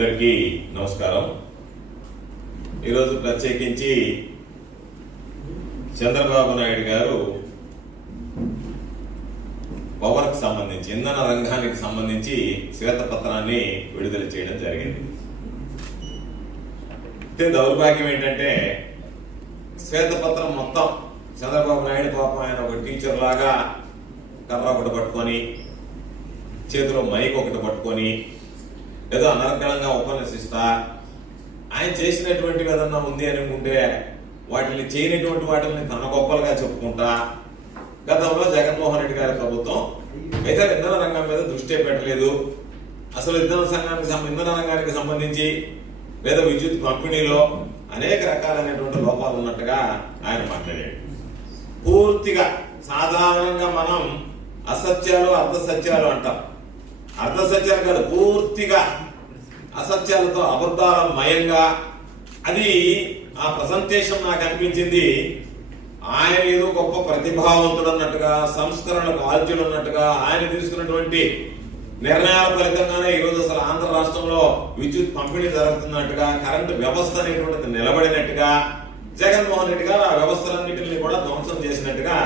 అందరికీ నమస్కారం. ఈరోజు ప్రత్యేకించి చంద్రబాబు నాయుడు గారు పవర్కి సంబంధించి ఇంధన రంగానికి సంబంధించి శ్వేతపత్రాన్ని విడుదల చేయడం జరిగింది. అయితే దౌర్భాగ్యం ఏంటంటే శ్వేతపత్రం మొత్తం చంద్రబాబు నాయుడు పాపం ఆయన ఒక టీచర్ లాగా కర్ర ఒకటి పట్టుకొని చేతిలో మైక్ ఒకటి పట్టుకొని ఏదో అనర్గళంగా ఉపన్యసిస్తా ఆయన చేసినటువంటివి ఏదన్నా ఉంది అనుకుంటే వాటిని చేయనటువంటి వాటిని తన గొప్పలుగా చెప్పుకుంటా గతంలో జగన్మోహన్ రెడ్డి గారి ప్రభుత్వం అయితే ఇంధన రంగం మీద దృష్టి పెట్టలేదు, అసలు ఇంధన రంగానికి సంబంధించి లేదా విద్యుత్ పంపిణీలో అనేక రకాలైనటువంటి లోపాలు ఉన్నట్టుగా ఆయన మాట్లాడాడు. పూర్తిగా సాధారణంగా మనం అసత్యాలు అర్ధసత్యాలు అంటాం. అర్ధసత్యాలు కాదు, పూర్తిగా అసత్యాలతో అబద్ధాల మయంగా అది ఆ ప్రజెంటేషన్ నాకు అనిపించింది. ఆయన ఏదో గొప్ప ప్రతిభావంతుడు అన్నట్టుగా, సంస్కరణకు ఆద్యుడు అన్నట్టుగా, ఆయన తీసుకున్నటువంటి నిర్ణయాల ఫలితంగానే ఈరోజు అసలు ఆంధ్ర రాష్ట్రంలో విద్యుత్ పంపిణీ జరుగుతున్నట్టుగా, కరెంటు వ్యవస్థ అనేటువంటిది నిలబడినట్టుగా, జగన్మోహన్ రెడ్డి గారు ఆ వ్యవస్థలన్నింటినీ కూడా ధ్వంసం చేసినట్టుగా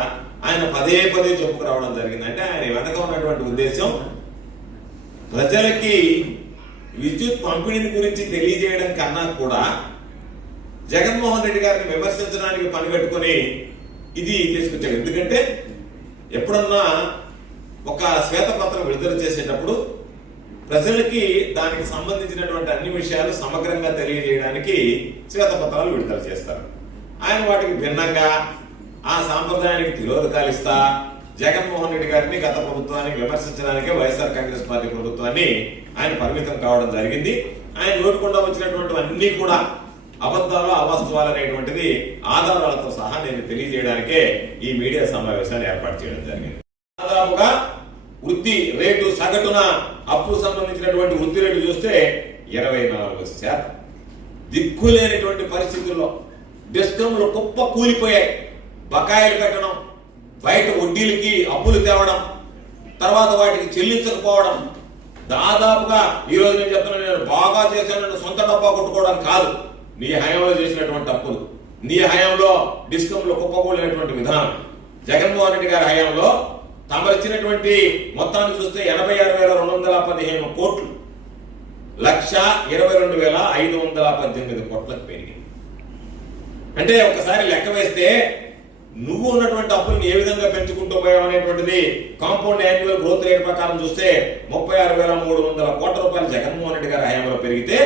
ఆయన పదే పదే చెప్పుకురావడం జరిగింది. అంటే ఆయన వెనక ఉన్నటువంటి ఉద్దేశం ప్రజలకి విద్యుత్ పంపిణీ గురించి తెలియజేయడం కన్నా కూడా జగన్మోహన్ రెడ్డి గారిని విమర్శించడానికి పనిగట్టుకుని ఇది తీసుకొచ్చాడు. ఎందుకంటే ఎప్పుడన్నా ఒక శ్వేతపత్రం విడుదల చేసేటప్పుడు ప్రజలకి దానికి సంబంధించినటువంటి అన్ని విషయాలు సమగ్రంగా తెలియజేయడానికి శ్వేతపత్రాలు విడుదల చేస్తారు. ఆయన వాటికి భిన్నంగా ఆ సాంప్రదాయానికి తిరోధకాలిస్తా జగన్మోహన్ రెడ్డి గారిని గత ప్రభుత్వాన్ని విమర్శించడానికే వైఎస్ఆర్ కాంగ్రెస్ పార్టీ ప్రభుత్వాన్ని ఆయన పరిమితం కావడం జరిగింది. ఆయన నోటుకుండా వచ్చినటువంటి అన్ని కూడా అబద్ధాలు అవాస్తవాలు అనేటువంటిది ఆధారాలతో సహా నేను తెలియజేయడానికే ఈ మీడియా సమావేశాన్ని ఏర్పాటు చేయడం జరిగింది. దాదాపుగా వృద్ధి రేటు సగటున అప్పు సంబంధించినటువంటి వృద్ధి రేటు చూస్తే 24%. దిక్కులేనటువంటి పరిస్థితుల్లో డిస్కంలు కుప్ప కూలిపోయాయి. బకాయిలు పెట్టడం, బయట వడ్డీలకి అప్పులు తేవడం, తర్వాత వాటికి చెల్లించకపోవడం, దాదాపుగా ఈ రోజు నేను చెప్తున్నాను, నేను బాగా చేశానని సొంత డబ్బా కొట్టుకోవడం కాదు, నీ హయాంలో చేసినటువంటి అప్పులు, నీ హయాంలో డిస్కంలో కుప్పకూలినటువంటి విధానం, జగన్మోహన్ రెడ్డి గారి హయాంలో తమరిచ్చినటువంటి మొత్తాన్ని చూస్తే 86,215 కోట్లు 1,22,518 కోట్లకు పెరిగింది. అంటే ఒకసారి లెక్క వేస్తే నువ్వు ఉన్నటువంటి అప్పులను ఏ విధంగా పెంచుకుంటూ పోయావు అనేటువంటిది కాంపౌండ్ యాన్యువల్ గ్రోత్ రేట్ ప్రకారం చూస్తే 36,300 కోట్ల రూపాయలు జగన్మోహన్ రెడ్డి గారి హయాంలో పెరిగితే,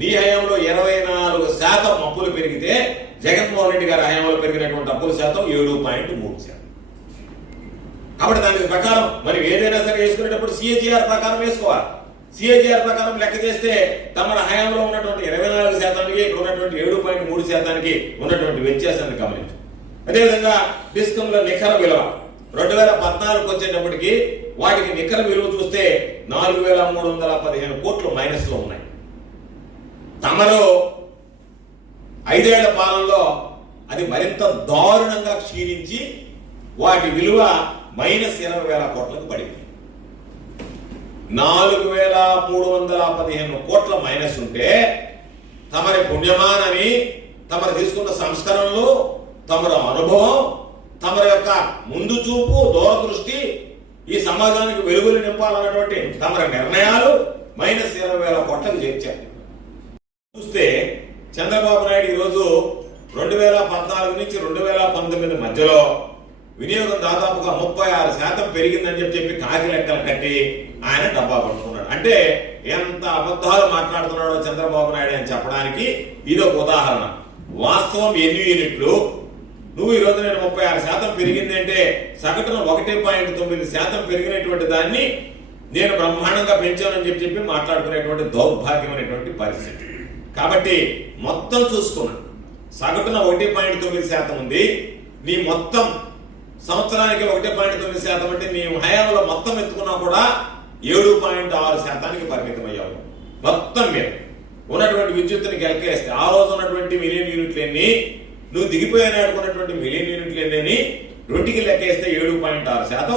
నీ హయాంలో 24% అప్పులు పెరిగితే, జగన్మోహన్ రెడ్డి గారి హయాంలో పెరిగినటువంటి అప్పుల శాతం 7.3%. కాబట్టి దాని ప్రకారం మరి ఏదైనా సరే వేసుకునేటప్పుడు సిఏజీఆర్ ప్రకారం వేసుకోవాలి. సిఏజీఆర్ ప్రకారం లెక్క చేస్తే తమ హయాంలో ఉన్నటువంటి 24% ఇక్కడ ఉన్నటువంటి 7.3% ఉన్నటువంటి వ్యత్యాసాన్ని గమనించు. అదేవిధంగా డిస్కంల నికర విలువ 2014 వచ్చేటప్పటికి వాటికి నికర విలువ చూస్తే 4,315 కోట్లు మైనస్ లో ఉన్నాయి. తమలో 5 ఏళ్ల పాలనలో అది మరింత దారుణంగా క్షీణించి వాటి విలువ -20,000 కోట్లకు పడింది. 4,315 కోట్ల మైనస్ ఉంటే తమరి పుణ్యమానని, తమరు తీసుకున్న సంస్కరణలు, తమర అనుభవం, తమరి యొక్క ముందు చూపు, దూరదృష్టి, ఈ సమాజానికి వెలుగులు నింపాలన్నటువంటి తమరి నిర్ణయాలు -20,000 కోట్లకు చేర్చారు. చూస్తే చంద్రబాబు నాయుడు ఈరోజు 2014 నుంచి 2019 మధ్యలో వినియోగం దాదాపుగా 36% పెరిగిందని చెప్పి కాకి లెక్కలు కట్టి ఆయన డబ్బా పట్టుకున్నాడు. అంటే ఎంత అబద్ధాలు మాట్లాడుతున్నాడో చంద్రబాబు నాయుడు అని చెప్పడానికి ఇదొక ఉదాహరణ. వాస్తవం ఎన్ని యూనిట్లు, నువ్వు ఈరోజు నేను 36% పెరిగింది అంటే సగటున 1.9% పెరిగినటువంటి దాన్ని నేను బ్రహ్మాండంగా పెంచానని చెప్పి మాట్లాడుకునేటువంటి దౌర్భాగ్యమైనటువంటి పరిస్థితి. కాబట్టి మొత్తం చూసుకున్నా సగటున 1.9% ఉంది. నీ మొత్తం సంవత్సరానికి 1.9% అంటే నీ హయాంలో మొత్తం ఎత్తుకున్నా కూడా 7.6% పరిమితమయ్యావు. మొత్తం మీద ఉన్నటువంటి విద్యుత్తుని గెలకేస్తే ఆ రోజు ఉన్నటువంటి మిలియన్ యూనిట్లు ఎన్ని, నువ్వు దిగిపోయాను అనుకున్నటువంటి మిలియన్ యూనిట్లు ఎన్ని, రెండుకి లెక్కేస్తే 7.6%,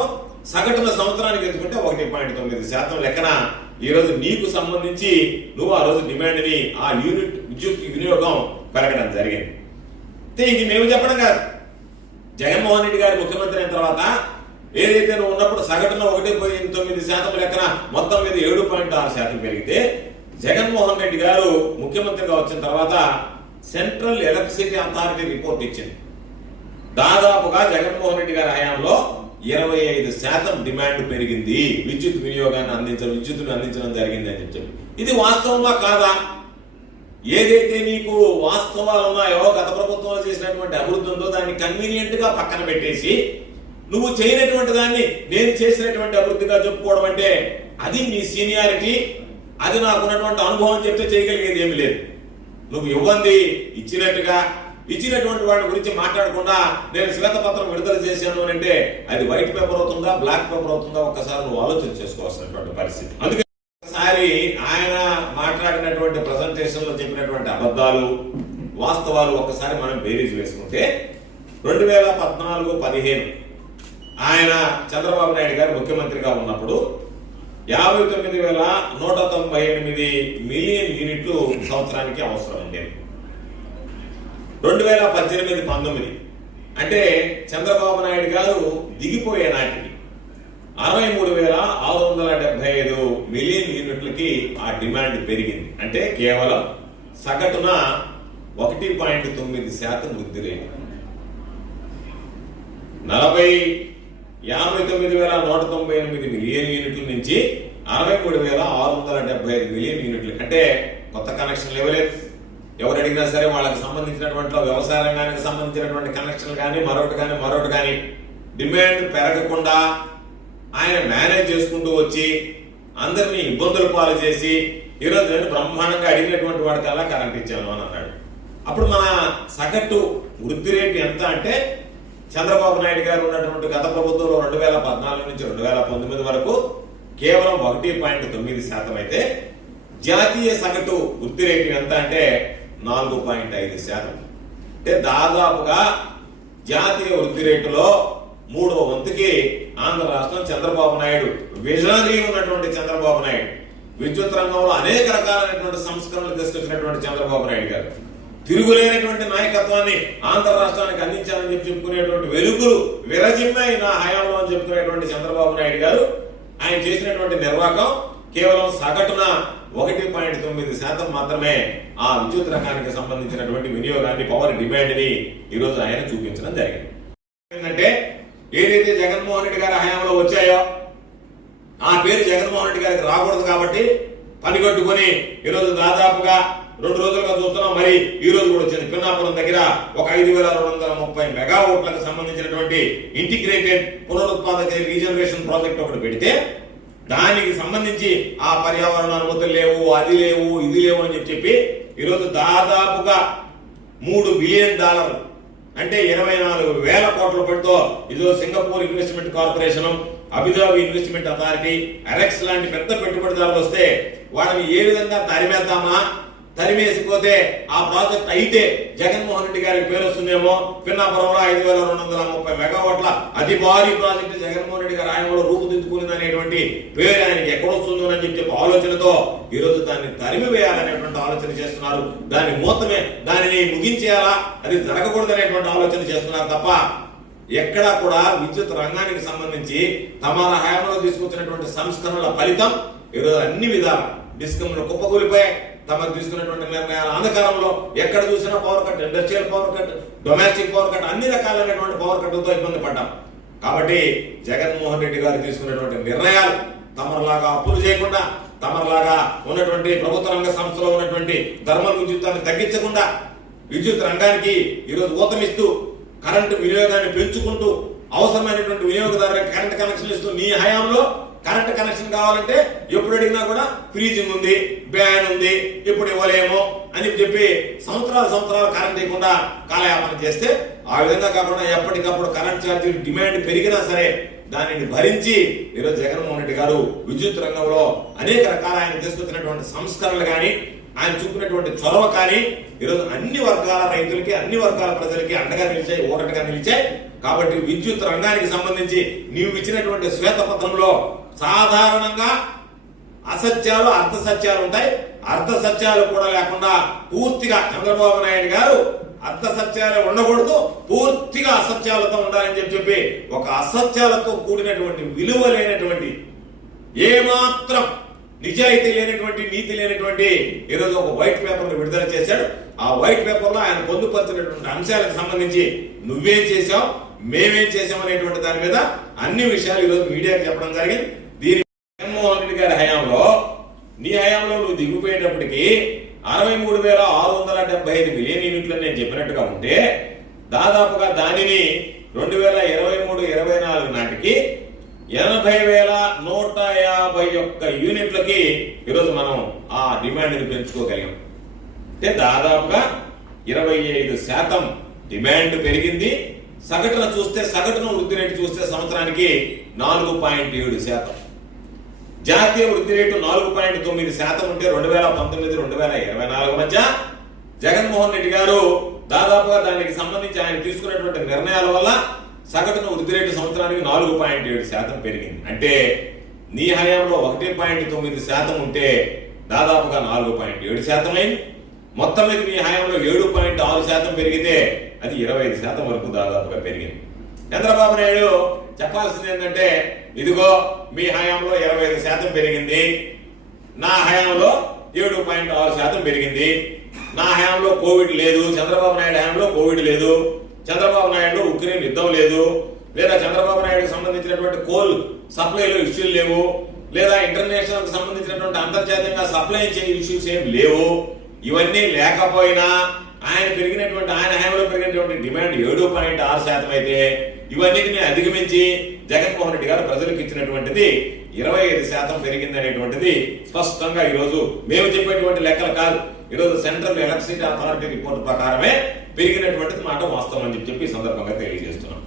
సగటున సంవత్సరానికి ఎత్తుకుంటే 1.9% లెక్కన ఈ రోజు నీకు సంబంధించి నువ్వు ఆ రోజు డిమాండ్ ని ఆ యూనిట్ విద్యుత్ వినియోగం పెరగడం జరిగింది. ఇది మేము చెప్పడం కాదు, జగన్మోహన్ రెడ్డి గారు ముఖ్యమంత్రి అయిన తర్వాత ఏదైతే నువ్వు ఉన్నప్పుడు సగటున 1.9% లెక్కన మొత్తం మీద 7.6% పెరిగితే జగన్మోహన్ రెడ్డి గారు ముఖ్యమంత్రిగా వచ్చిన తర్వాత సెంట్రల్ ఎలక్ట్రిసిటీ అథారిటీ రిపోర్ట్ ఇచ్చింది. దాదాపుగా జగన్మోహన్ రెడ్డి గారి హయాంలో 25% డిమాండ్ పెరిగింది, విద్యుత్తుని అందించడం జరిగింది అని చెప్పి. ఇది వాస్తవంగా కాదా? ఏదైతే నీకు వాస్తవాలు ఉన్నాయో గత ప్రభుత్వంలో చేసినటువంటి అభివృద్ధి ఉందో దాన్ని కన్వీనియంట్ గా పక్కన పెట్టేసి నువ్వు చేయనటువంటి దాన్ని నేను చేసినటువంటి అభివృద్ధిగా చెప్పుకోవడం అంటే అది నీ సీనియారిటీ, అది నాకున్నటువంటి అనుభవం చెప్తే చేయగలిగేది ఏమి లేదు. నువ్వు ఇవ్వండి ఇచ్చినటువంటి వాటి గురించి మాట్లాడకుండా నేను శ్వేతపత్రం విడుదల చేశాను అంటే అది వైట్ పేపర్ అవుతుందా బ్లాక్ పేపర్ అవుతుందా ఒక్కసారి నువ్వు ఆలోచన చేసుకోవాల్సినటువంటి పరిస్థితి. అందుకే ఒకసారి ఆయన మాట్లాడినటువంటి ప్రజెంటేషన్ లో చెప్పినటువంటి అబద్ధాలు వాస్తవాలు ఒక్కసారి మనం బేరీజ్ వేసుకుంటే 2014-15 ఆయన చంద్రబాబు నాయుడు గారు ముఖ్యమంత్రిగా ఉన్నప్పుడు 59,198 మిలియన్ యూనిట్లు సంవత్సరానికి అవసరం ఉండేది. 2018-19 అంటే చంద్రబాబు నాయుడు గారు దిగిపోయే నాటికి 63,675 మిలియన్ యూనిట్లకి ఆ డిమాండ్ పెరిగింది. అంటే కేవలం సగటున 1.9% వృద్ధి రేటు. 59,198 మిలియన్ యూనిట్ల నుంచి 63,675 మిలియన్ యూనిట్లు అంటే కొత్త కనెక్షన్లు ఇవ్వలేదు. ఎవరు అడిగినా సరే వాళ్ళకి సంబంధించినటువంటి వ్యవసాయ రంగానికి సంబంధించినటువంటి కనెక్షన్లు కానీ మరొకటి కానీ డిమాండ్ పెరగకుండా ఆయన మేనేజ్ చేసుకుంటూ వచ్చి అందరినీ ఇబ్బందులు పాలు చేసి ఈరోజు నేను బ్రహ్మాండంగా అడిగినటువంటి వాడికల్లా కరెంట్ ఇచ్చాను అని అన్నాడు. అప్పుడు మన సగటు వృద్ధి రేటు ఎంత అంటే చంద్రబాబు నాయుడు గారు ఉన్నటువంటి గత ప్రభుత్వంలో 2014 నుంచి 2019 వరకు కేవలం 1.9% అయితే జాతీయ సగటు వృద్ధి రేటు ఎంత అంటే 4.5%. అంటే దాదాపుగా జాతీయ వృద్ధి రేటులో 3వ వంతుకి ఆంధ్ర రాష్ట్రం చంద్రబాబు నాయుడు విజనరీ ఉన్నటువంటి చంద్రబాబు నాయుడు విద్యుత్ రంగంలో అనేక రకాలైనటువంటి సంస్కరణలు తీసుకొచ్చినటువంటి చంద్రబాబు నాయుడు గారు తిరుగులేనటువంటి నాయకత్వాన్ని ఆంధ్ర రాష్ట్రానికి అందించాలని చెప్పుకునేటువంటి వెలుగులు విరజిమ్మాయి నా హయాంలో అని చెప్పుకునేటువంటి చంద్రబాబు నాయుడు గారు ఆయన చేసినటువంటి నిర్వాహకం కేవలం సగటున 1.9% మాత్రమే ఆ విద్యుత్ రంగానికి సంబంధించినటువంటి వినియోగాన్ని పవర్ డిమాండ్ ని ఈరోజు ఆయన చూపించడం జరిగింది. ఏంటంటే ఏదైతే జగన్మోహన్ రెడ్డి గారి హయాంలో వచ్చాయో ఆ పేరు జగన్మోహన్ రెడ్డి గారికి రాకూడదు కాబట్టి పనిగట్టుకుని ఈరోజు దాదాపుగా 2 రోజులుగా చూస్తున్నాం. మరి ఈ రోజు కూడా వచ్చింది పిన్నాపురం దగ్గర ఒక 5,230 మెగావాట్లకు సంబంధించినటువంటి ఇంటిగ్రేటెడ్ పునరుత్పాదక రీజనరేషన్ ప్రాజెక్ట్ ఒకటి పెడితే దానికి సంబంధించి ఆ పర్యావరణ అనుమతులు లేవు, అది లేవు, ఇది లేవు అని చెప్పి ఈరోజు దాదాపుగా $3 బిలియన్ అంటే 24,000 కోట్ల రూపాయలతో ఈరోజు Singapore investment corporation, Abu Dhabi investment authority, అరెక్స్ లాంటి పెద్ద పెట్టుబడిదారులు వస్తే వాళ్ళని ఏ విధంగా తరిమేసిపోతే ఆ ప్రాజెక్ట్ అయితే జగన్మోహన్ రెడ్డి గారికి పేరు వస్తుందేమో. పిన్నాపురంలో 5,230 మెగావాట్ల అతి భారీ ప్రాజెక్టు జగన్మోహన్ రెడ్డి గారి ఆయనలో రూపుదిద్దుకుని అనేటువంటి పేరు ఆయనకి ఎక్కడొస్తుందో అని చెప్పి ఆలోచనతో ఈరోజు దాన్ని తరిమివేయాలనేటువంటి ఆలోచన చేస్తున్నారు. దానిని ముగించేయాలా, అది జరగకూడదు అనేటువంటి ఆలోచన చేస్తున్నారు తప్ప ఎక్కడా కూడా విద్యుత్ రంగానికి సంబంధించి తమ హయాంలో తీసుకొచ్చినటువంటి సంస్కరణల ఫలితం ఈరోజు అన్ని విధాల డిస్కంలు కుప్పకూలిపోయాయి. తమకు తీసుకున్నటువంటి నిర్ణయాల అంధకారంలో ఎక్కడ చూసినా power cut, industrial power cut, domestic power cut, అన్ని రకాలైనటువంటి పవర్ కట్లతో ఇబ్బంది పడ్డాం. కాబట్టి జగన్మోహన్ రెడ్డి గారు తీసుకున్నటువంటి నిర్ణయాలు తమలాగా అప్పులు చేయకుండా, తమలాగా ఉన్నటువంటి ప్రభుత్వ రంగ సంస్థలో ఉన్నటువంటి థర్మల్ విద్యుత్తాన్ని తగ్గించకుండా విద్యుత్ రంగానికి ఈరోజు ఊతమిస్తూ కరెంటు వినియోగాన్ని పెంచుకుంటూ అవసరమైనటువంటి వినియోగదారులకు కరెంట్ కనెక్షన్ ఇస్తూ నీ హయాంలో కరెంట్ కనెక్షన్ కావాలంటే ఎప్పుడు అడిగినా కూడా ఫ్రీజింగ్ ఉంది, బ్యాన్ ఉంది, ఇప్పుడు ఇవ్వలేము అని చెప్పి సంవత్సరాలు కరెంట్ ఇవ్వకుండా కాలయాపన చేస్తే ఆ విధంగా కాకుండా ఎప్పటికప్పుడు కరెంట్ ఛార్జీలు డిమాండ్ పెరిగినా సరే దానిని భరించి ఈరోజు జగన్మోహన్ రెడ్డి గారు విద్యుత్ రంగంలో అనేక రకాల ఆయన తీసుకొచ్చినటువంటి సంస్కరణలు కానీ ఆయన చూపినటువంటి చొరవ కానీ ఈరోజు అన్ని వర్గాల రైతులకి, అన్ని వర్గాల ప్రజలకి అండగా నిలిచాయి, ఊరటగా నిలిచాయి. కాబట్టి విద్యుత్ రంగానికి సంబంధించి నీవు ఇచ్చినటువంటి శ్వేతపత్రంలో సాధారణంగా అసత్యాలు అర్ధసత్యాలు ఉంటాయి. అర్ధసత్యాలు కూడా లేకుండా పూర్తిగా చంద్రబాబు నాయుడు గారు అర్ధసత్యాలు ఉండకూడదు, పూర్తిగా అసత్యాలతో ఉండాలని చెప్పి ఒక అసత్యాలతో కూడినటువంటి విలువ లేనటువంటి ఏమాత్రం నిజాయితీ లేనటువంటి నీతి లేనటువంటి ఈరోజు ఒక వైట్ పేపర్ విడుదల చేశాడు. ఆ వైట్ పేపర్ లో ఆయన పొందుపరిచినటువంటి అంశాలకు సంబంధించి నువ్వేం చేశావు, మేమేం చేశాం అనేటువంటి దాని మీద అన్ని విషయాలు ఈరోజు మీడియాకి చెప్పడం జరిగింది. దీని జగన్మోహన్ రెడ్డి గారి హయాంలో, నీ హయాంలో నువ్వు దిగిపోయేటప్పటికి 63,675 మిలియన్ యూనిట్లు నేను చెప్పినట్టుగా ఉంటే దాదాపుగా దానిని 2023-24 నాటికి 80,151 యూనిట్లకి ఈరోజు మనం ఆ డిమాండ్ని పెంచుకోగలిగాం. అంటే దాదాపుగా 25% డిమాండ్ పెరిగింది. సగటున చూస్తే, సగటున వృద్ధి రేటు చూస్తే సంవత్సరానికి 4.7%. జాతీయ వృద్ధి రేటు 4.9% ఉంటే 2019-2024 మధ్య జగన్మోహన్ రెడ్డి గారు దాదాపుగా దానికి సంబంధించి ఆయన తీసుకున్నటువంటి నిర్ణయాల వల్ల సగటున వృద్ధి రేటు సంవత్సరానికి 4.7% పెరిగింది. అంటే నీ హయాంలో 1.9% ఉంటే దాదాపుగా 4.7% అయింది. మొత్తం మీద నీ హయాంలో 7.6% పెరిగితే అది 25% వరకు దాదాపుగా పెరిగింది. చంద్రబాబు నాయుడు చెప్పాల్సింది ఏంటంటే, ఇదిగో మీ హయాంలో 25% పెరిగింది, నా హయాంలో 7.6% పెరిగింది, నా హయాంలో కోవిడ్ లేదు, చంద్రబాబు నాయుడు హయాంలో కోవిడ్ లేదు, చంద్రబాబు నాయుడు ఉక్రెయిన్ యుద్ధం లేదు, లేదా చంద్రబాబు నాయుడుకి సంబంధించినటువంటి కోల్ సప్లైలో ఇష్యూలు లేవు, లేదా ఇంటర్నేషనల్ కి సంబంధించినటువంటి అంతర్జాతీయంగా సప్లై చేసే ఇష్యూస్ ఏం లేవు. ఇవన్నీ లేకపోయినా ఆయన హయాంలో పెరిగినటువంటి డిమాండ్ 7.6% అయితే ఇవన్నిటిని అధిగమించి జగన్మోహన్ రెడ్డి గారు ప్రజలకు ఇచ్చినటువంటిది 25% పెరిగింది అనేటువంటిది స్పష్టంగా ఈరోజు మేము చెప్పేటువంటి లెక్కలు కాదు, ఈరోజు సెంట్రల్ ఎలక్ట్రిసిటీ అథారిటీ రిపోర్ట్ ప్రకారమే పెరిగినటువంటిది మాట వాస్తవం అని చెప్పి ఈ సందర్భంగా తెలియజేస్తున్నాం.